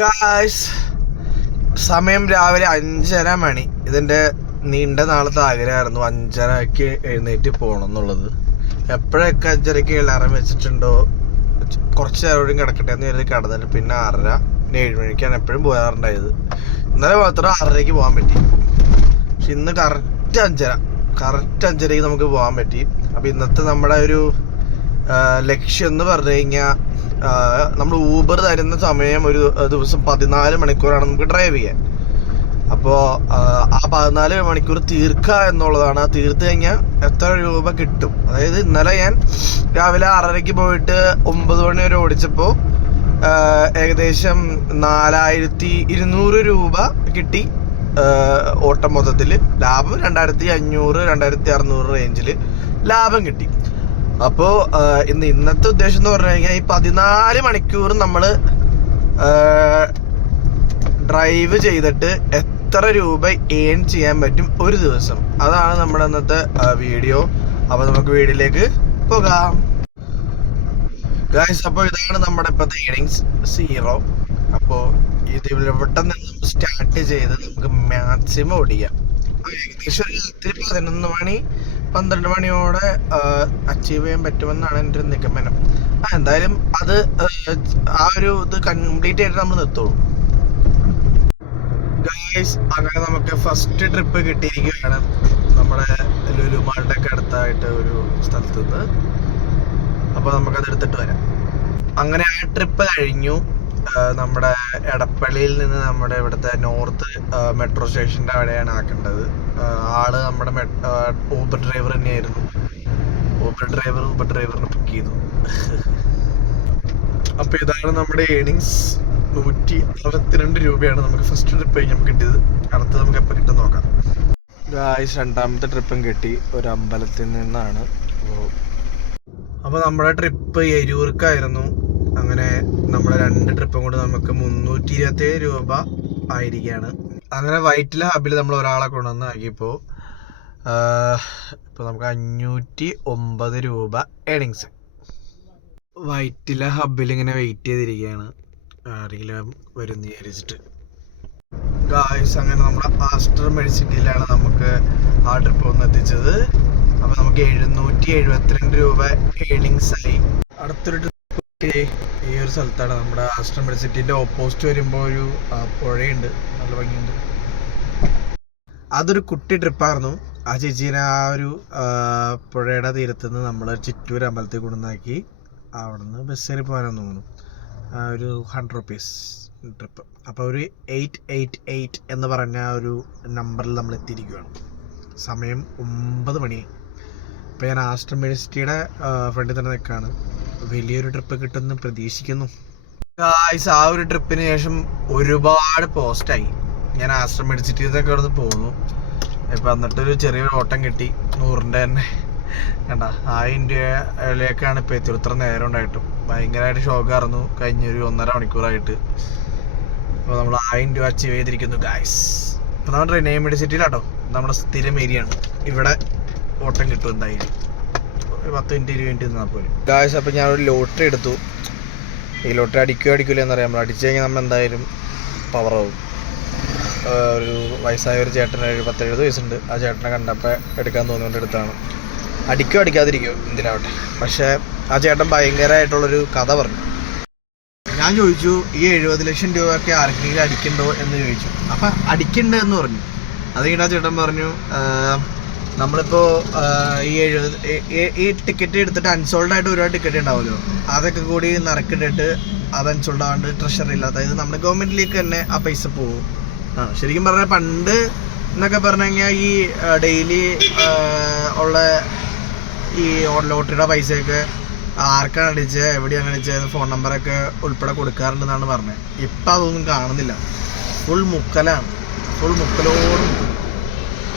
Guys സമയം രാവിലെ അഞ്ചര മണി. ഇതിന്റെ നീണ്ട നാളത്തെ ആഗ്രഹമായിരുന്നു. അഞ്ചരക്ക് എഴുന്നേറ്റ് പോകണം എന്നുള്ളത്. എപ്പോഴൊക്കെ അഞ്ചരക്ക് അലാറം വെച്ചിട്ടുണ്ടോ? കുറച്ച് നേരം കൂടി കിടക്കട്ടെ എന്ന് കരുതി കിടന്നിട്ട് പിന്നെ ആറര പിന്നെ ഏഴ് മണിക്കാണ് എപ്പോഴും പോകാറുണ്ടായത്. ഇന്നലെ മാത്രം ആറരയ്ക്ക് പോകാൻ പറ്റി. പക്ഷെ ഇന്ന് കറക്റ്റ് അഞ്ചര. കറക്റ്റ് അഞ്ചരയ്ക്ക് നമുക്ക് പോകാൻ പറ്റി. അപ്പോൾ ഇന്നത്തെ നമ്മുടെ ഒരു ലക്ഷ്യം എന്ന് പറഞ്ഞു കഴിഞ്ഞാൽ നമ്മൾ ഊബർ തരുന്ന സമയം ഒരു ദിവസം പതിനാല് മണിക്കൂറാണ് നമുക്ക് ഡ്രൈവ് ചെയ്യാൻ. അപ്പോൾ ആ പതിനാല് മണിക്കൂർ തീർക്കുക എന്നുള്ളതാണ്. തീർത്ത് കഴിഞ്ഞാൽ എത്ര രൂപ കിട്ടും? അതായത് ഇന്നലെ ഞാൻ രാവിലെ ആറരയ്ക്ക് പോയിട്ട് ഒമ്പത് മണി വരെ ഓടിച്ചപ്പോൾ ഏകദേശം നാലായിരത്തി ഇരുന്നൂറ് രൂപ കിട്ടി ഓട്ടം മൊത്തത്തിൽ ലാഭം രണ്ടായിരത്തി അഞ്ഞൂറ് രണ്ടായിരത്തി അറുന്നൂറ് റേഞ്ചിൽ ലാഭം കിട്ടി. അപ്പോൾ ഇന്ന് ഇന്നത്തെ ഉദ്ദേശം എന്ന് പറഞ്ഞു കഴിഞ്ഞാൽ ഈ പതിനാല് മണിക്കൂർ നമ്മൾ ഡ്രൈവ് ചെയ്തിട്ട് എത്ര രൂപ ഏൺ ചെയ്യാൻ പറ്റും ഒരു ദിവസം. അതാണ് നമ്മുടെ ഇന്നത്തെ വീഡിയോ അപ്പോൾ നമുക്ക് വീഡിയോയിലേക്ക് പോകാം. ഗായ്സ് അപ്പോൾ ഇതാണ് നമ്മുടെ ഇപ്പോഴത്തെ ഏണിങ്സ് സീറോ അപ്പോൾ ഇത് ഇവിടെ നിന്ന് സ്റ്റാർട്ട് ചെയ്ത് നമുക്ക് മാക്സിമം ഓടിക്കാം. ഏകദേശം ഒരു രാത്രി പതിനൊന്ന് മണി പന്ത്രണ്ട് മണിയോടെ അച്ചീവ് ചെയ്യാൻ പറ്റുമെന്നാണ് എന്റെ ഒരു നിഗമനം. ആ എന്തായാലും അത് ആ, ഒരു ഇത് കംപ്ലീറ്റ് ആയിട്ട് നമ്മൾ നിർത്തുള്ളൂ. ഗൈസ് അങ്ങനെ നമുക്ക് ഫസ്റ്റ് ട്രിപ്പ് കിട്ടിയിരിക്കുകയാണ് നമ്മുടെ ലുലു മാളുടെ ഒക്കെ അടുത്തായിട്ട് ഒരു സ്ഥലത്ത് നിന്ന് അപ്പോൾ നമുക്കത് എടുത്തിട്ട് വരാം. അങ്ങനെ ആ ട്രിപ്പ് കഴിഞ്ഞു. നമ്മുടെ എടപ്പള്ളിയിൽ നിന്ന് നമ്മുടെ ഇവിടുത്തെ നോർത്ത് മെട്രോ സ്റ്റേഷന്റെ അവിടെയാണ് ആക്കേണ്ടത്. ആൾ നമ്മുടെ ഊബർ ഡ്രൈവർ തന്നെയായിരുന്നു. ഊബർ ഡ്രൈവർ ഊബർ ഡ്രൈവറിനെ ബുക്ക് ചെയ്തു. അപ്പൊ ഇതാണ് നമ്മുടെ ഏണിങ്സ് നൂറ്റി അറുപത്തിരണ്ട് രൂപയാണ് നമുക്ക് ഫസ്റ്റ് ട്രിപ്പ് കഴിഞ്ഞ് കിട്ടിയത്. അടുത്തത് നമുക്ക് എപ്പോൾ കിട്ടും നോക്കാം. ഗായ്സ് രണ്ടാമത്തെ ട്രിപ്പും കിട്ടി. ഒരു അമ്പലത്തിൽ നിന്നാണ്. അപ്പോൾ അപ്പോൾ നമ്മുടെ ട്രിപ്പ് എരൂർക്കായിരുന്നു. അങ്ങനെ നമ്മുടെ രണ്ട് ട്രിപ്പും കൂടെ നമുക്ക് മുന്നൂറ്റി ഇരുപത്തേഴ് രൂപ ആയിരിക്കുകയാണ് അങ്ങനെ വൈറ്റില ഹബിൽ നമ്മൾ ഒരാളെ കൊണ്ടുവന്ന് ആക്കിയപ്പോൾ ഇപ്പോൾ നമുക്ക് അഞ്ഞൂറ്റി ഒമ്പത് രൂപ ഏണിങ്സ് വൈറ്റില ഹബിൽ ഇങ്ങനെ വെയിറ്റ് ചെയ്തിരിക്കുകയാണ്. ആരെങ്കിലും വരും വിചാരിച്ചിട്ട്. ഗായ്സ് അങ്ങനെ നമ്മുടെ ആസ്റ്റർ മെഡിസിറ്റിയിലാണ് നമുക്ക് ആ ട്രിപ്പ് ഒന്ന് എത്തിച്ചത്. അപ്പൊ നമുക്ക് എഴുന്നൂറ്റി എഴുപത്തിരണ്ട് രൂപ ഏണിങ്സ് ആയി. അടുത്തൊരു ഈ ഒരു സ്ഥലത്താണ്. നമ്മുടെ ആസ്റ്റർ മെഡിസിറ്റിന്റെ ഓപ്പോസിറ്റ് വരുമ്പോൾ ഒരു പുഴയുണ്ട്. നല്ല ഭംഗിയുണ്ട്. അതൊരു കുട്ടി ട്രിപ്പായിരുന്നു ആ ചേച്ചീനെ ആ ഒരു പുഴയുടെ തീരത്ത് നിന്ന് നമ്മൾ ചിറ്റൂർ അമ്പലത്തിൽ കൊണ്ടുവന്നാക്കി അവിടെ നിന്ന് ബസ് കയറി പോകാനെന്ന് തോന്നുന്നു. ഒരു ഹൺഡ്രഡ് റുപ്പീസ് ട്രിപ്പ് അപ്പോൾ ഒരു എയ്റ്റ് എയ്റ്റ് എയ്റ്റ് എന്ന് പറഞ്ഞ ഒരു നമ്പറിൽ നമ്മൾ എത്തിയിരിക്കുകയാണ് സമയം ഒമ്പത് മണി. ഇപ്പോൾ ഞാൻ ആസ്റ്റർ യൂണിവേഴ്സിറ്റിയുടെ ഫ്രണ്ടിൽ തന്നെ നിൽക്കുകയാണ് വലിയൊരു ട്രിപ്പ് കിട്ടുമെന്ന് പ്രതീക്ഷിക്കുന്നു. ഗായ്സ് ആ ഒരു ട്രിപ്പിന് ശേഷം ഒരുപാട് പോസ്റ്റായി ഞാൻ ആശ്രമം മെഡിസിറ്റിന്നൊക്കെ അവിടെ പോന്നു. ഇപ്പം എന്നിട്ടൊരു ചെറിയൊരു ഓട്ടം കിട്ടി. നൂറിന്റെ തന്നെ. കണ്ട ആ ഇന്ത്യയിലേക്കാണ് ഇപ്പോൾ എത്തി ഇത്ര നേരം ഉണ്ടായിട്ടും. ഭയങ്കരമായിട്ട് ഷോക്കായിരുന്നു കഴിഞ്ഞൊരു ഒന്നര മണിക്കൂറായിട്ട്. അപ്പോൾ നമ്മൾ ആയിരം രൂപ അച്ചീവ് ചെയ്തിരിക്കുന്നു ഗായ്സ് ഇപ്പം നമ്മുടെ ട്രെയിൻ മെഡിസിറ്റിയിലാട്ടോ നമ്മുടെ സ്ഥിരം ഏരിയയാണ് ഇവിടെ ഓട്ടം കിട്ടും എന്തായാലും. ഒരു പത്ത് മിനിറ്റ് ഇരുപത് മിനിറ്റ് നിന്നാൽ പോലും ഗായസ് അപ്പോൾ ഞാനൊരു ലോട്ടറി എടുത്തു. ഈ ലോട്ടറി അടിക്കുകയോ അടിക്കില്ല എന്നറിയാം നമ്മൾ അടിച്ചു കഴിഞ്ഞാൽ നമ്മൾ എന്തായാലും പവറാവും ഒരു വയസ്സായ ഒരു ചേട്ടന് ഒരു പത്തെഴുപത് വയസ്സുണ്ട്. ആ ചേട്ടനെ കണ്ടപ്പോൾ എടുക്കാൻ തോന്നിയോണ്ട് എടുത്താണ് അടിക്കോ അടിക്കാതിരിക്കോ എന്തിനാവട്ടെ. പക്ഷേ ആ ചേട്ടൻ ഭയങ്കരമായിട്ടുള്ളൊരു കഥ പറഞ്ഞു. ഞാൻ ചോദിച്ചു ഈ എഴുപത് ലക്ഷം രൂപയൊക്കെ ആർക്കെങ്കിലും അടിക്കണ്ടോ എന്ന് ചോദിച്ചു. അപ്പം അടിക്കണ്ടെന്ന് പറഞ്ഞു. അത് കഴിഞ്ഞാൽ ചേട്ടൻ പറഞ്ഞു നമ്മളിപ്പോ ഈ എഴുപത് ഈ- ടിക്കറ്റ് എടുത്തിട്ട് അൺസോൾഡ് ആയിട്ട് ഒരുപാട് ടിക്കറ്റ് ഉണ്ടാവുമല്ലോ. അതൊക്കെ കൂടി നിറക്കിട്ടിട്ട് അത് അൺസോൾഡ് ആവാണ്ട് ട്രഷറിയിൽ അതായത് നമ്മുടെ ഗവൺമെന്റിലേക്ക് തന്നെ ആ പൈസ പോകും ആ ശരിക്കും പറഞ്ഞാൽ പണ്ട് എന്നൊക്കെ പറഞ്ഞു കഴിഞ്ഞാൽ ഈ ഡെയിലി ഉള്ള ഈ ലോട്ടറിയുടെ പൈസയൊക്കെ ആർക്കാണ് അടിച്ചത് എവിടെയാണ് അടിച്ചത് ഫോൺ നമ്പറൊക്കെ ഉൾപ്പെടെ കൊടുക്കാറുണ്ടെന്നാണ് പറഞ്ഞത് ഇപ്പം അതൊന്നും കാണുന്നില്ല. ഫുൾ മുക്കലാണ്. ഫുൾ മുക്കലോട് മുക്കൽ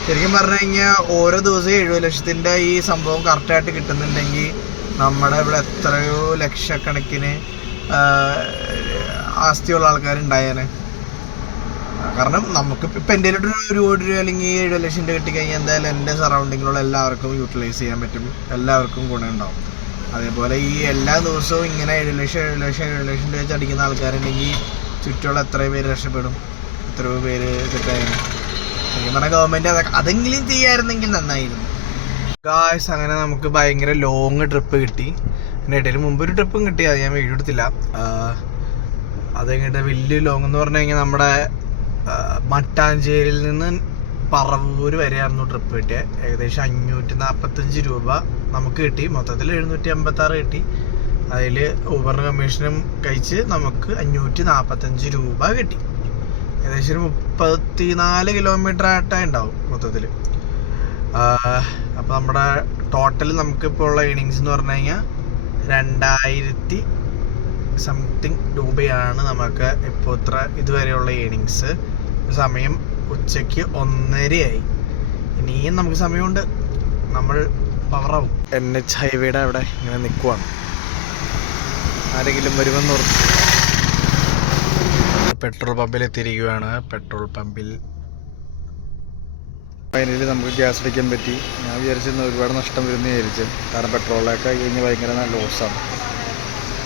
ശരിക്കും പറഞ്ഞു കഴിഞ്ഞാൽ ഓരോ ദിവസവും എഴുപത് ലക്ഷത്തിന്റെ ഈ സംഭവം കറക്റ്റായിട്ട് കിട്ടുന്നുണ്ടെങ്കിൽ നമ്മുടെ ഇവിടെ എത്രയോ ലക്ഷക്കണക്കിന് ആസ്തിയുള്ള ആൾക്കാരുണ്ടായേനെ. കാരണം നമുക്ക് ഇപ്പം എന്റെ ഒരു ഒരു കോടി രൂപ അല്ലെങ്കിൽ എഴുപത് ലക്ഷം രൂപ കിട്ടിക്കഴിഞ്ഞാൽ എന്തായാലും എന്റെ സറൗണ്ടിങ്ങിലുള്ള എല്ലാവർക്കും യൂട്ടിലൈസ് ചെയ്യാൻ പറ്റും. എല്ലാവർക്കും ഗുണമുണ്ടാവും. അതേപോലെ ഈ എല്ലാ ദിവസവും ഇങ്ങനെ ഏഴ് ലക്ഷം ഏഴ് ലക്ഷം ഏഴ് ലക്ഷം രൂപ വെച്ച് അടിക്കുന്ന ആൾക്കാരുണ്ടെങ്കിൽ ചുറ്റുമുള്ള എത്ര പേര് രക്ഷപ്പെടും. എത്രയോ പേര് സെറ്റായിരുന്നു ശരിക്കും അതൊക്കെ അതെങ്കിലും ചെയ്യായിരുന്നെങ്കിൽ നന്നായിരുന്നു. ഗായ്സ് അങ്ങനെ നമുക്ക് ഭയങ്കര ലോങ് ട്രിപ്പ് കിട്ടി. അതിന്റെ ഇടയിൽ മുമ്പ് ഒരു ട്രിപ്പും കിട്ടി അത് ഞാൻ വീഡിയോ എടുത്തില്ല. അത് കഴിഞ്ഞിട്ട് വലിയ ലോങ് എന്ന് പറഞ്ഞു കഴിഞ്ഞാൽ നമ്മുടെ മട്ടാഞ്ചേരിയിൽ നിന്ന് പറവൂർ വരെയായിരുന്നു ട്രിപ്പ് കിട്ടിയത് ഏകദേശം അഞ്ഞൂറ്റി നാൽപ്പത്തഞ്ച് രൂപ നമുക്ക് കിട്ടി. മൊത്തത്തിൽ എഴുന്നൂറ്റി അമ്പത്തി ആറ് കിട്ടി അതിൽ ഊബറിന് കമ്മീഷനും കഴിച്ച് നമുക്ക് അഞ്ഞൂറ്റി നാൽപ്പത്തഞ്ച് രൂപ കിട്ടി. ഏകദേശം ഒരു മുപ്പത്തിനാല് കിലോമീറ്റർ ആയിട്ടാണ് ഉണ്ടാവും മൊത്തത്തിൽ അപ്പോൾ നമ്മുടെ ടോട്ടൽ നമുക്കിപ്പോൾ ഉള്ള ഏണിങ്സ് എന്ന് പറഞ്ഞു കഴിഞ്ഞാൽ രണ്ടായിരത്തി സംതിങ് രൂപയാണ് നമുക്ക് ഇപ്പോൾ ഇത്ര ഇതുവരെയുള്ള ഏണിങ്സ് സമയം ഉച്ചയ്ക്ക് ഒന്നരയായി. ഇനിയും നമുക്ക് സമയമുണ്ട്. നമ്മൾ പവറാവും. എൻ എച്ച് ഹൈവേയുടെ അവിടെ ഇങ്ങനെ നിൽക്കുവാണ് ആരെങ്കിലും വരുമെന്ന് ഓർത്തു പെട്രോൾ പമ്പിൽ എത്തിയിരിക്കുകയാണ്. പെട്രോൾ പമ്പിൽ ഫൈനലി നമുക്ക് ഗ്യാസ് അടിക്കാൻ പറ്റി. ഞാൻ വിചാരിച്ചിരുന്ന ഒരുപാട് നഷ്ടം വരുന്ന വിചാരിച്ചു കാരണം പെട്രോളൊക്കെ കഴിഞ്ഞ് ഭയങ്കര ലോസാണ്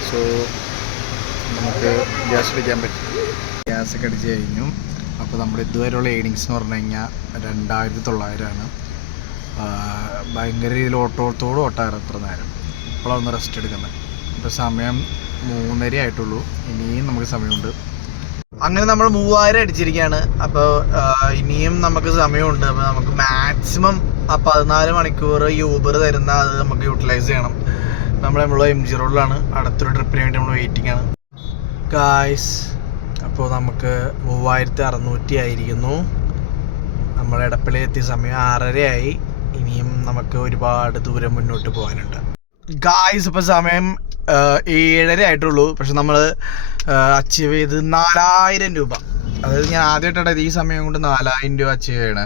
സോ നമുക്ക് ഗ്യാസ് അടിക്കാൻ പറ്റി. ഗ്യാസ് ഒക്കെ അടിച്ച് കഴിഞ്ഞു. അപ്പോൾ നമ്മുടെ ഇതുവരെയുള്ള ഏണിങ്സ് എന്ന് പറഞ്ഞു കഴിഞ്ഞാൽ രണ്ടായിരത്തി തൊള്ളായിരമാണ് ഭയങ്കര രീതിയിൽ ഓട്ടോത്തോട് ഓട്ടാറ് അത്ര നേരം. ഇപ്പോഴാണ് ഒന്ന് റെസ്റ്റ് എടുക്കുന്നത്. ഇപ്പോൾ സമയം മൂന്നര ആയിട്ടുള്ളൂ ഇനിയും നമുക്ക് സമയമുണ്ട്. അങ്ങനെ നമ്മൾ മൂവായിരം അടിച്ചിരിക്കുകയാണ്. അപ്പോൾ ഇനിയും നമുക്ക് സമയമുണ്ട്. അപ്പോൾ നമുക്ക് മാക്സിമം ആ പതിനാല് മണിക്കൂർ ഈ ഊബർ തരുന്ന അത് നമുക്ക് യൂട്ടിലൈസ് ചെയ്യണം. നമ്മൾ നമ്മൾ എം ജി റോഡിലാണ് അടുത്തൊരു ട്രിപ്പിന് വേണ്ടി നമ്മൾ വെയിറ്റിംഗ് ആണ്. ഗായ്സ് അപ്പോൾ നമുക്ക് മൂവായിരത്തി അറുന്നൂറ്റി ആയിരിക്കുന്നു. നമ്മൾ ഇടപ്പള്ളി എത്തിയ സമയം ആറരയായി. ഇനിയും നമുക്ക് ഒരുപാട് ദൂരം മുന്നോട്ട് പോകാനുണ്ട്. ഗായ്സ് ഇപ്പോൾ സമയം ഏഴര ആയിട്ടുള്ളൂ പക്ഷെ നമ്മൾ അച്ചീവ് ചെയ്ത് നാലായിരം രൂപ. അതായത് ഞാൻ ആദ്യമായിട്ടാണ് ഈ സമയം കൊണ്ട് നാലായിരം രൂപ അച്ചീവ് ചെയ്യണേ.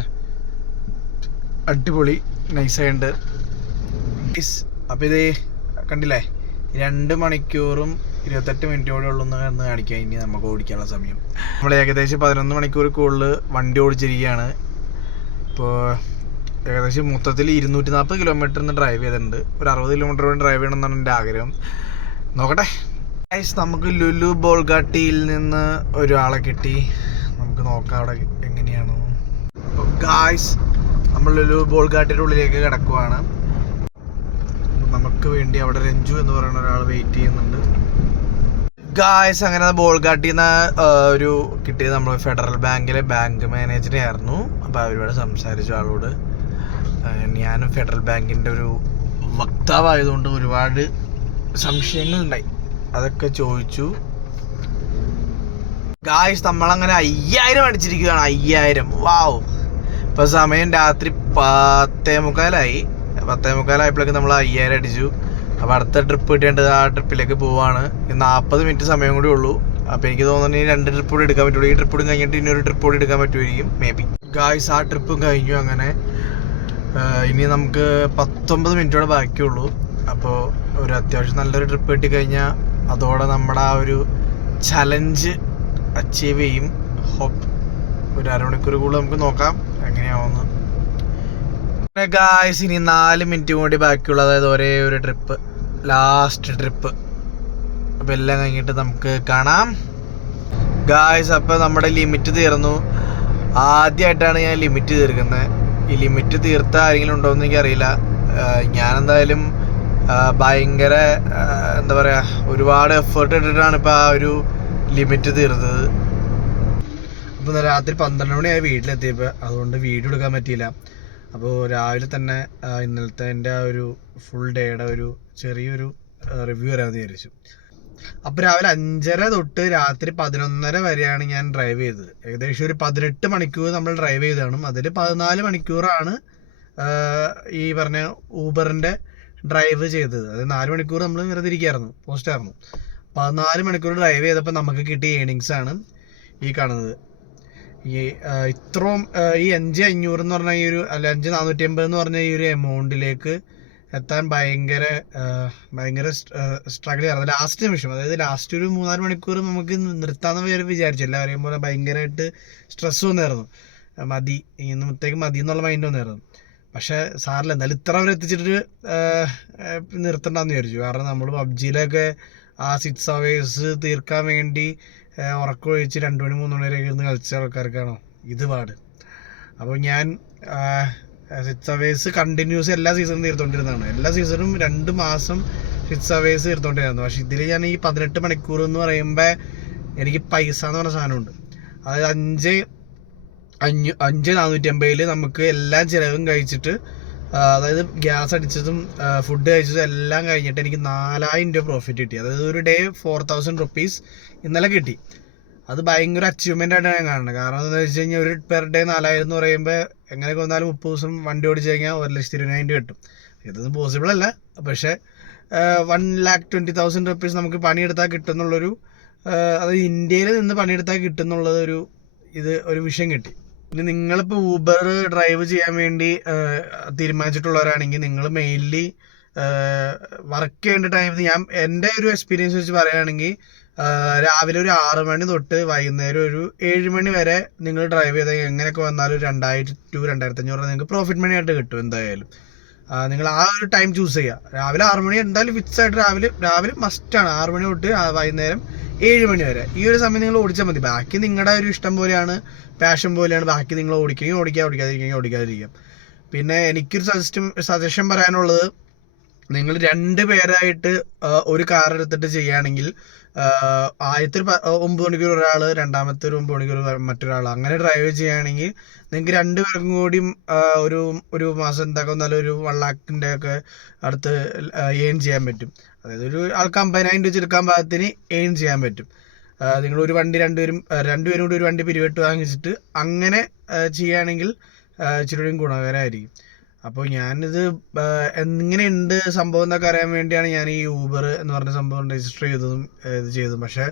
അടിപൊളി നൈസായുണ്ട് അപ്പം ഇത് കണ്ടില്ലേ? രണ്ട് മണിക്കൂറും ഇരുപത്തെട്ട് മിനിറ്റോടെ കൂടെ ഉള്ളൂ എന്ന് കാണിക്കാൻ ഇനി നമുക്ക് ഓടിക്കാനുള്ള സമയം. നമ്മൾ ഏകദേശം പതിനൊന്ന് മണിക്കൂർ കൂടുതൽ വണ്ടി ഓടിച്ചിരിക്കുകയാണ്. ഇപ്പോൾ ഏകദേശം മൊത്തത്തിൽ ഇരുന്നൂറ്റി നാൽപ്പത് കിലോമീറ്റർ ഡ്രൈവ് ചെയ്തിട്ടുണ്ട്. ഒരു അറുപത് കിലോമീറ്റർ ഡ്രൈവ് ചെയ്യണം എന്നാണ് എന്റെ ആഗ്രഹം. നോക്കട്ടെ ഗൈസ് നമുക്ക് ലുലു ബോൾഗാട്ടിയിൽ നിന്ന് ഒരാളെ കിട്ടി. നമുക്ക് നോക്കാം അവിടെ എങ്ങനെയാണ്. ഗായ്സ് നമ്മൾ ലുലു ബോൾഗാട്ടിയുടെ ഉള്ളിലേക്ക് കിടക്കുവാണ്. നമുക്ക് വേണ്ടി അവിടെ രഞ്ജു എന്ന് പറയുന്ന ഒരാൾ വെയിറ്റ് ചെയ്യുന്നുണ്ട്. ഗായ്സ് അങ്ങനെ ബോൾഗാട്ടിൽ നിന്ന് ഒരു കിട്ടിയത് നമ്മൾ ഫെഡറൽ ബാങ്കിലെ ബാങ്ക് മാനേജറെ ആയിരുന്നു. അപ്പോൾ അവരോട് സംസാരിച്ചു ആളോട്. ഞാനും ഫെഡറൽ ബാങ്കിന്റെ ഒരു വക്താവായതുകൊണ്ട് ഒരുപാട് സംശയങ്ങളുണ്ടായി. അതൊക്കെ ചോദിച്ചു. ഗായ്സ് നമ്മളങ്ങനെ അയ്യായിരം അടിച്ചിരിക്കുകയാണ് അയ്യായിരം. വാവ് ഇപ്പൊ സമയം രാത്രി പത്തേ മുക്കാലായി. പത്തേ മുക്കാലായപ്പോഴേക്ക് നമ്മൾ അയ്യായിരം അടിച്ചു. അപ്പോൾ അടുത്ത ട്രിപ്പ് കിട്ടേണ്ടത് ആ ട്രിപ്പിലേക്ക് പോവാണ്. നാൽപ്പത് മിനിറ്റ് സമയം കൂടി ഉള്ളൂ. അപ്പോൾ എനിക്ക് തോന്നുന്നു രണ്ട് ട്രിപ്പ് കൂടി എടുക്കാൻ പറ്റുള്ളൂ. ഈ ട്രിപ്പ് കൂടി കഴിഞ്ഞിട്ട് ഇനി ഒരു ട്രിപ്പ് കൂടി എടുക്കാൻ പറ്റുമായിരിക്കും. മേ ബി ഗായ്സ് ആ ട്രിപ്പും കഴിഞ്ഞു അങ്ങനെ. ഇനി നമുക്ക് പത്തൊമ്പത് മിനിറ്റോടെ ബാക്കിയുള്ളൂ. അപ്പോൾ ഒരു അത്യാവശ്യം നല്ലൊരു ട്രിപ്പ് കിട്ടിക്കഴിഞ്ഞാൽ അതോടെ നമ്മുടെ ആ ഒരു ചലഞ്ച് അച്ചീവ് ചെയ്യും. ഹോപ്പ് ഒരു അരമണിക്കൂർ കൂടുതൽ നമുക്ക് നോക്കാം. എങ്ങനെയാവുന്നു. ഗായ്സ് ഇനി നാല് മിനിറ്റ് കൂടി ബാക്കിയുള്ള. അതായത് ഒരേ ഒരു ട്രിപ്പ് ലാസ്റ്റ് ട്രിപ്പ് അപ്പോൾ എല്ലാം കഴിഞ്ഞിട്ട് നമുക്ക് കാണാം. ഗായ്സ് അപ്പോൾ നമ്മുടെ ലിമിറ്റ് തീർന്നു. ആദ്യമായിട്ടാണ് ഞാൻ ലിമിറ്റ് തീർക്കുന്നത് ഈ ലിമിറ്റ് തീർത്ത ആരെങ്കിലും ഉണ്ടോ എന്ന് എനിക്കറിയില്ല ഞാനെന്തായാലും ഭയങ്കര എന്താ പറയുക ഒരുപാട് എഫേർട്ട് ഇട്ടിട്ടാണ് ഇപ്പോൾ ആ ഒരു ലിമിറ്റ് തീർത്തത് അപ്പോൾ രാത്രി പന്ത്രണ്ട് മണിയായി വീട്ടിലെത്തിയപ്പോൾ അതുകൊണ്ട് വീഡിയോ എടുക്കാൻ പറ്റിയില്ല. അപ്പോൾ രാവിലെ തന്നെ ഇന്നലത്തെ എന്റെ ആ ഒരു ഫുൾ ഡേയുടെ ഒരു ചെറിയൊരു റിവ്യൂ വരാമെന്ന് വിചാരിച്ചു. അപ്പോൾ രാവിലെ അഞ്ചര തൊട്ട് രാത്രി പതിനൊന്നര വരെയാണ് ഞാൻ ഡ്രൈവ് ചെയ്തത്. ഏകദേശം ഒരു പതിനെട്ട് മണിക്കൂർ നമ്മൾ ഡ്രൈവ് ചെയ്താണ് അതിൽ പതിനാല് മണിക്കൂറാണ് ഈ പറഞ്ഞ ഊബറിന്റെ ഡ്രൈവ് ചെയ്തത്. അത് നാല് മണിക്കൂർ നമ്മൾ വെറുതെ ഇരിക്കുകയായിരുന്നു പോസ്റ്റായിരുന്നു പതിനാല് മണിക്കൂർ ഡ്രൈവ് ചെയ്തപ്പോൾ നമുക്ക് കിട്ടിയ ഏണിങ്സ് ആണ് ഈ കാണുന്നത്. ഈ ഇത്രയും ഈ അഞ്ച് അഞ്ഞൂറ് എന്ന് പറഞ്ഞ ഈ ഒരു അല്ല അഞ്ച് നാനൂറ്റി അമ്പത് എന്ന് പറഞ്ഞ ഈ ഒരു എമൗണ്ടിലേക്ക് എത്താൻ ഭയങ്കര ഭയങ്കര സ്ട്രഗിൾ ചെയ്യാറ് ലാസ്റ്റ് നിമിഷം അതായത് ലാസ്റ്റ് ഒരു മൂന്നാൽ മണിക്കൂർ നമുക്ക് നിർത്താമെന്ന് വേറെ വിചാരിച്ചു. എല്ലാവരെയും പോലെ ഭയങ്കരമായിട്ട് സ്ട്രെസ് വന്നായിരുന്നു. മതി ഇന്നത്തേക്ക് മതി എന്നുള്ള മൈൻഡ് വന്നായിരുന്നു. പക്ഷേ സാറില്ല എന്നാലും ഇത്ര വരെ എത്തിച്ചിട്ട് നിർത്തണ്ടെന്ന് വിചാരിച്ചു. കാരണം നമ്മൾ പബ്ജിയിലൊക്കെ ആ സിക്സ് അവേഴ്സ് തീർക്കാൻ വേണ്ടി ഉറക്കമൊഴിച്ച് രണ്ട് മണി മൂന്ന് മണി വരെ ഇരുന്ന് കളിച്ച ആൾക്കാർക്കാണോ ഇത് പാട്. അപ്പോൾ ഞാൻ സിക്സ് അവേഴ്സ് കണ്ടിന്യൂസ് എല്ലാ സീസണും തീർത്തോണ്ടിരുന്നതാണ്. എല്ലാ സീസണും രണ്ട് മാസം സിക്സ് അവേഴ്സ് തീർത്തോണ്ടിരുന്നു പക്ഷെ ഇതിൽ ഞാൻ ഈ പതിനെട്ട് മണിക്കൂർ എന്ന് പറയുമ്പോൾ എനിക്ക് പൈസ എന്ന് പറഞ്ഞ സാധനമുണ്ട്. അതായത് അഞ്ച് അഞ്ഞൂ അഞ്ച് നാനൂറ്റി അമ്പതിൽ നമുക്ക് എല്ലാ ചിലവും കഴിച്ചിട്ട് അതായത് ഗ്യാസ് അടിച്ചതും ഫുഡ് കഴിച്ചതും എല്ലാം കഴിഞ്ഞിട്ട് എനിക്ക് നാലായിരം രൂപ പ്രോഫിറ്റ് കിട്ടി. അതായത് ഒരു ഡേ ഫോർ തൗസൻഡ് റുപ്പീസ് ഇന്നലെ കിട്ടി. അത് ഭയങ്കര അച്ചീവ്മെന്റ് ആയിട്ടാണ് ഞാൻ കാണുന്നത്. കാരണം എന്താണെന്ന് വെച്ച് കഴിഞ്ഞാൽ ഒരു പെർ ഡേ നാലായിരം എന്ന് പറയുമ്പോൾ എങ്ങനെയൊക്കെ വന്നാലും മുപ്പത് ദിവസം വണ്ടി ഓടിച്ച് കഴിഞ്ഞാൽ ഒരു ലക്ഷത്തി ഇരുപതിനായിരം രൂപ കിട്ടും. ഇതൊന്നും പോസിബിൾ അല്ല. പക്ഷേ one lakh twenty thousand rupees നമുക്ക് പണിയെടുത്താൽ കിട്ടുന്നുള്ളൊരു അതായത് അത് ഇന്ത്യയിൽ നിന്ന് പണിയെടുത്താൽ കിട്ടുന്നുള്ളത് ഒരു ഇത് ഒരു വിഷയം കിട്ടി. പിന്നെ നിങ്ങളിപ്പോൾ ഊബർ ഡ്രൈവ് ചെയ്യാൻ വേണ്ടി തീരുമാനിച്ചിട്ടുള്ളവരാണെങ്കിൽ നിങ്ങൾ മെയിൻലി വർക്ക് ചെയ്യേണ്ട ടൈമിൽ ഞാൻ എന്റെ ഒരു എക്സ്പീരിയൻസ് വെച്ച് പറയുകയാണെങ്കിൽ രാവിലെ ഒരു ആറ് മണി തൊട്ട് വൈകുന്നേരം ഒരു ഏഴ് മണി വരെ നിങ്ങൾ ഡ്രൈവ് ചെയ്താൽ എങ്ങനെയൊക്കെ വന്നാലും രണ്ടായിരത്തി ടു രണ്ടായിരത്തി അഞ്ഞൂറ് നിങ്ങൾക്ക് പ്രോഫിറ്റ് മണി ആയിട്ട് കിട്ടും എന്തായാലും. നിങ്ങൾ ആ ഒരു ടൈം ചൂസ് ചെയ്യുക രാവിലെ ആറ് മണി എന്തായാലും ഫിക്സ് ആയിട്ട് രാവിലെ രാവിലെ മസ്റ്റാണ് ആറ് മണി തൊട്ട് വൈകുന്നേരം ഏഴ് മണി വരെ. ഈ ഒരു സമയം നിങ്ങൾ ഓടിച്ചാൽ മതി. ബാക്കി നിങ്ങളുടെ ഒരു ഇഷ്ടം പോലെയാണ് പാഷൻ പോലെയാണ്. ബാക്കി നിങ്ങൾ ഓടിക്കുകയും ഓടിക്കുക ഓടിക്കാതിരിക്കുകയും ഓടിക്കാതിരിക്കാം പിന്നെ എനിക്കൊരു സജസ്റ്റ് സജഷൻ പറയാനുള്ളത് നിങ്ങൾ രണ്ട് പേരായിട്ട് ഒരു കാർ എടുത്തിട്ട് ചെയ്യുകയാണെങ്കിൽ ആദ്യത്തെ ഒമ്പത് മണിക്കൂർ ഒരാൾ രണ്ടാമത്തെ ഒരു ഒമ്പത് മണിക്കൂർ മറ്റൊരാൾ അങ്ങനെ ഡ്രൈവ് ചെയ്യുകയാണെങ്കിൽ നിങ്ങൾക്ക് രണ്ട് പേർക്കും കൂടി ഒരു ഒരു മാസം എന്താക്കും എന്നാലും ഒരു വൺ ലാക്കിന്റെ ഒക്കെ അടുത്ത് ഏൺ ചെയ്യാൻ പറ്റും. അതായത് ഒരു ആൾക്ക് അമ്പതിനായിരം രൂപ ചെറുക്കാൻ പാകത്തിന് ഏൺ ചെയ്യാൻ പറ്റും. നിങ്ങൾ ഒരു വണ്ടി രണ്ടുപേരും രണ്ടുപേരും കൂടി ഒരു വണ്ടി പിരിവിട്ട് വാങ്ങിച്ചിട്ട് അങ്ങനെ ചെയ്യുകയാണെങ്കിൽ ആ, ഇച്ചിരി കൂടിയും ഗുണകരമായിരിക്കും. അപ്പോൾ ഞാനിത് എങ്ങനെയുണ്ട് സംഭവം എന്നൊക്കെ അറിയാൻ വേണ്ടിയാണ് ഞാൻ ഈ ഊബർ എന്ന് പറഞ്ഞ സംഭവം രജിസ്റ്റർ ചെയ്തതും ഇത് ചെയ്തതും. പക്ഷേ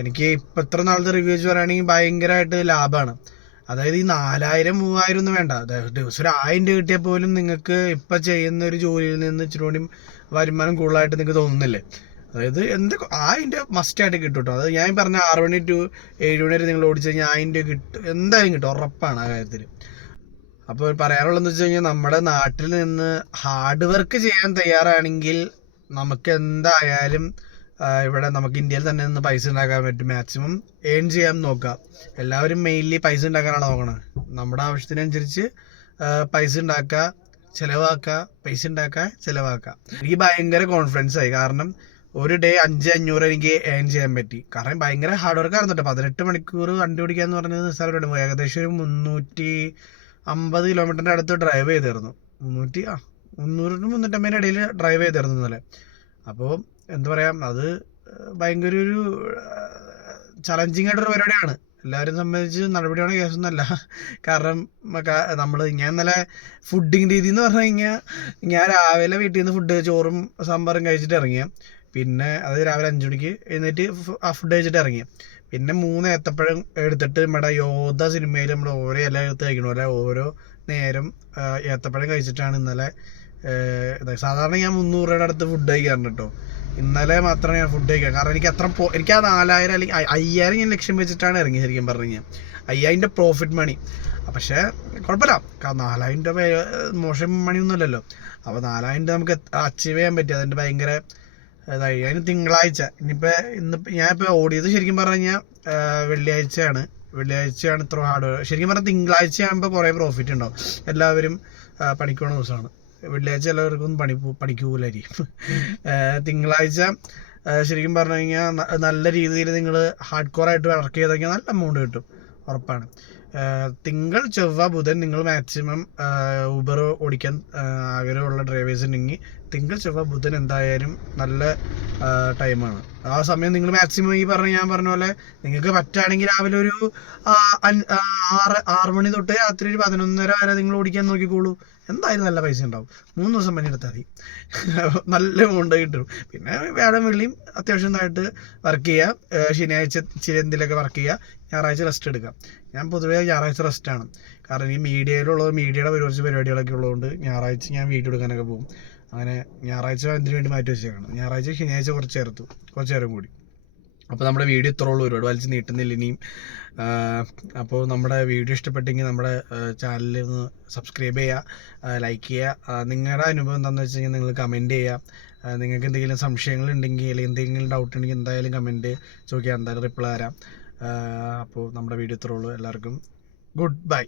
എനിക്ക് ഇപ്പം ഇത്ര നാളത്തെ റിവ്യൂസ് പറയുകയാണെങ്കിൽ ഭയങ്കരമായിട്ട് ലാഭമാണ് അതായത് ഈ നാലായിരം മൂവായിരം ഒന്നും വേണ്ട. ദിവസം ഒരു ആയിരം രൂപ കിട്ടിയാൽ പോലും നിങ്ങൾക്ക് ഇപ്പം ചെയ്യുന്ന ഒരു ജോലിയിൽ നിന്ന് ഇച്ചിരി കൂടി വരുമാനം കൂടുതലായിട്ട് നിങ്ങൾക്ക് തോന്നുന്നില്ലേ? അതായത് എന്ത് ആയിരം രൂപ മസ്റ്റ് ആയിട്ട് കിട്ടും കേട്ടോ അത് ഞാൻ പറഞ്ഞ ആറ് മണി ടു ഏഴ് മണി വരെ നിങ്ങൾ ഓടിച്ചു കഴിഞ്ഞാൽ അതിന്റെ കിട്ടും എന്തായാലും കിട്ടും. ഉറപ്പാണ് ആ കാര്യത്തിൽ അപ്പോൾ പറയാനുള്ളതെന്ന് വെച്ച് കഴിഞ്ഞാൽ നമ്മുടെ നാട്ടിൽ നിന്ന് ഹാർഡ് വർക്ക് ചെയ്യാൻ തയ്യാറാണെങ്കിൽ നമുക്ക് എന്തായാലും ഇവിടെ നമുക്ക് ഇന്ത്യയിൽ തന്നെ നിന്ന് പൈസ ഉണ്ടാക്കാൻ പറ്റും. മാക്സിമം ഏൺ ചെയ്യാൻ നോക്കുക എല്ലാവരും മെയിൻലി പൈസ ഉണ്ടാക്കാനാണ് നോക്കണത് നമ്മുടെ ആവശ്യത്തിനനുസരിച്ച് പൈസ ഉണ്ടാക്കുക ചിലവാക്കുക പൈസ ഉണ്ടാക്കുക ചിലവാക്കുക എനിക്ക് ഭയങ്കര കോൺഫിഡൻസ് ആയി. കാരണം ഒരു ഡേ അഞ്ച് അഞ്ഞൂറ് എനിക്ക് ഏൺ ചെയ്യാൻ പറ്റി. കാരണം ഭയങ്കര ഹാർഡ് വർക്ക് ആയിരുന്നു കേട്ടോ പതിനെട്ട് മണിക്കൂർ വണ്ടി ഓടിക്കുക എന്ന് പറഞ്ഞത് നിസ്സാരമായിട്ട് ഏകദേശം ഒരു മുന്നൂറ്റി അമ്പത് കിലോമീറ്ററിന്റെ അടുത്ത് ഡ്രൈവ് ചെയ്തിരുന്നു. മുന്നൂറ്റി ആ മുന്നൂറിനും മുന്നൂറ്റമ്പതിന്റെ ഇടയിൽ ഡ്രൈവ് ചെയ്തിരുന്നു ഇന്നലെ. അപ്പോൾ എന്താ പറയുക അത് ഭയങ്കര ഒരു ചലഞ്ചിങ് ആയിട്ടൊരു പരിപാടിയാണ്. എല്ലാവരും സംബന്ധിച്ച് നടപടിയാണ് കേസൊന്നുമല്ല കാരണം നമ്മൾ ഞാൻ ഇന്നലെ ഫുഡിങ് രീതി എന്ന് പറഞ്ഞു കഴിഞ്ഞാൽ ഞാൻ രാവിലെ വീട്ടിൽ നിന്ന് ഫുഡ് ചോറും സാമ്പാറും കഴിച്ചിട്ട് ഇറങ്ങിയ. പിന്നെ അത് രാവിലെ അഞ്ചു മണിക്ക് എഴുന്നേറ്റ് ആ ഫുഡ് കഴിച്ചിട്ട് ഇറങ്ങി. പിന്നെ മൂന്ന് ഏത്തപ്പഴം എടുത്തിട്ട് നമ്മുടെ യോധ സിനിമയിൽ നമ്മുടെ ഓരോ ഇല എടുത്ത് കഴിക്കണ പോലെ ഓരോ നേരം ഏത്തപ്പഴം കഴിച്ചിട്ടാണ് ഇന്നലെ സാധാരണ ഞാൻ മുന്നൂറ് രൂപയുടെ അടുത്ത് ഫുഡ് കഴിക്കാറുണ്ട് കേട്ടോ. ഇന്നലെ മാത്രമേ ഞാൻ ഫുഡ് കഴിക്കാം. കാരണം എനിക്ക് അത്ര പോ എനിക്ക് ആ നാലായിരം അല്ലെങ്കിൽ അയ്യായിരം ഞാൻ ലക്ഷ്യം വെച്ചിട്ടാണ് ഇറങ്ങി ശരിക്കും പറഞ്ഞു കഴിഞ്ഞാൽ അയ്യായിരം പ്രോഫിറ്റ് മണി പക്ഷേ കുഴപ്പമില്ല കാരണം നാലായിരം രൂപ മോശം മണിയൊന്നുമല്ലല്ലോ അപ്പോൾ നാലായിരം രൂപ നമുക്ക് അച്ചീവ് ചെയ്യാൻ പറ്റി. അതിന്റെ ഭയങ്കര ഇതായി അതിന് തിങ്കളാഴ്ച. ഇനിയിപ്പോൾ ഇന്നിപ്പോൾ ഞാനിപ്പോൾ ഓടിയത് ശരിക്കും പറഞ്ഞു കഴിഞ്ഞാൽ വെള്ളിയാഴ്ചയാണ്. വെള്ളിയാഴ്ചയാണ് ഇത്ര ഹാർഡ് വർക്ക് ശരിക്കും പറഞ്ഞാൽ തിങ്കളാഴ്ച ആകുമ്പോൾ കുറേ പ്രോഫിറ്റ് ഉണ്ടാവും എല്ലാവരും പണിക്ക് പോണ ദിവസമാണ്. വെള്ളിയാഴ്ച എല്ലാവർക്കും പണി പഠിക്കൂലായിരിക്കും. തിങ്കളാഴ്ച ശരിക്കും പറഞ്ഞു കഴിഞ്ഞാൽ നല്ല രീതിയിൽ നിങ്ങൾ ഹാർഡ് കോർ ആയിട്ട് വർക്ക് ചെയ്തെങ്കിൽ നല്ല എമൗണ്ട് കിട്ടും. ഉറപ്പാണ്. തിങ്കൾ ചൊവ്വ ബുധൻ നിങ്ങൾ മാക്സിമം ഊബർ ഓടിക്കാൻ ആഗ്രഹമുള്ള ഡ്രൈവേഴ്സ് ഉണ്ടെങ്കിൽ തിങ്കൾ ചൊവ്വ ബുധൻ എന്തായാലും നല്ല ടൈമാണ് ആ സമയം നിങ്ങൾ മാക്സിമം ഈ പറഞ്ഞ ഞാൻ പറഞ്ഞ പോലെ നിങ്ങൾക്ക് പറ്റുകയാണെങ്കിൽ രാവിലെ ഒരു ആറ് ആറ് മണി തൊട്ട് രാത്രി ഒരു പതിനൊന്നര വരെ നിങ്ങൾ ഓടിക്കാൻ നോക്കിക്കോളൂ. എന്തായാലും നല്ല പൈസ ഉണ്ടാവും. മൂന്ന് ദിവസം പണിയെടുത്താൽ മതി. നല്ല എമൗണ്ട് കിട്ടും. പിന്നെ വ്യാഴം വെള്ളിയും അത്യാവശ്യം നന്നായിട്ട് വർക്ക് ചെയ്യുക ശനിയാഴ്ച ഇച്ചിരി എന്തെങ്കിലുമൊക്കെ വർക്ക് ചെയ്യുക ഞായറാഴ്ച റെസ്റ്റ് എടുക്കാം. ഞാൻ പൊതുവേ ഞായറാഴ്ച റെസ്റ്റാണ് കാരണം ഈ മീഡിയയിലുള്ള മീഡിയയുടെ കുറച്ച് പരിപാടികളൊക്കെ ഉള്ളതുകൊണ്ട് ഞായറാഴ്ച ഞാൻ വീഡിയോ എടുക്കാനൊക്കെ പോകും. അങ്ങനെ ഞായറാഴ്ച എന്തിനു വേണ്ടി മാറ്റി വെച്ചേക്കാണ്. ഞായറാഴ്ച ശനിയാഴ്ച കുറച്ച് ചേർത്തു കുറച്ച് നേരം കൂടി. അപ്പോൾ നമ്മുടെ വീഡിയോ ഇത്ര ഉള്ളൂ. ഒരുപാട് വലിച്ച് നീട്ടുന്നില്ല ഇനിയും. അപ്പോൾ നമ്മുടെ വീഡിയോ ഇഷ്ടപ്പെട്ടെങ്കിൽ നമ്മുടെ ചാനലിൽ ഒന്ന് സബ്സ്ക്രൈബ് ചെയ്യുക ലൈക്ക് ചെയ്യുക നിങ്ങളുടെ അനുഭവം എന്താണെന്ന് വെച്ച് കഴിഞ്ഞാൽ നിങ്ങൾ കമന്റ് ചെയ്യുക നിങ്ങൾക്ക് എന്തെങ്കിലും സംശയങ്ങൾ ഉണ്ടെങ്കിൽ അല്ലെങ്കിൽ എന്തെങ്കിലും ഡൗട്ട് ഉണ്ടെങ്കിൽ എന്തായാലും കമന്റ് ചോദിക്കുക എന്തായാലും റിപ്ലൈ തരാം. അപ്പോൾ നമ്മുടെ വീഡിയോ ഇത്രേ ഉള്ളൂ. എല്ലാവർക്കും ഗുഡ് ബൈ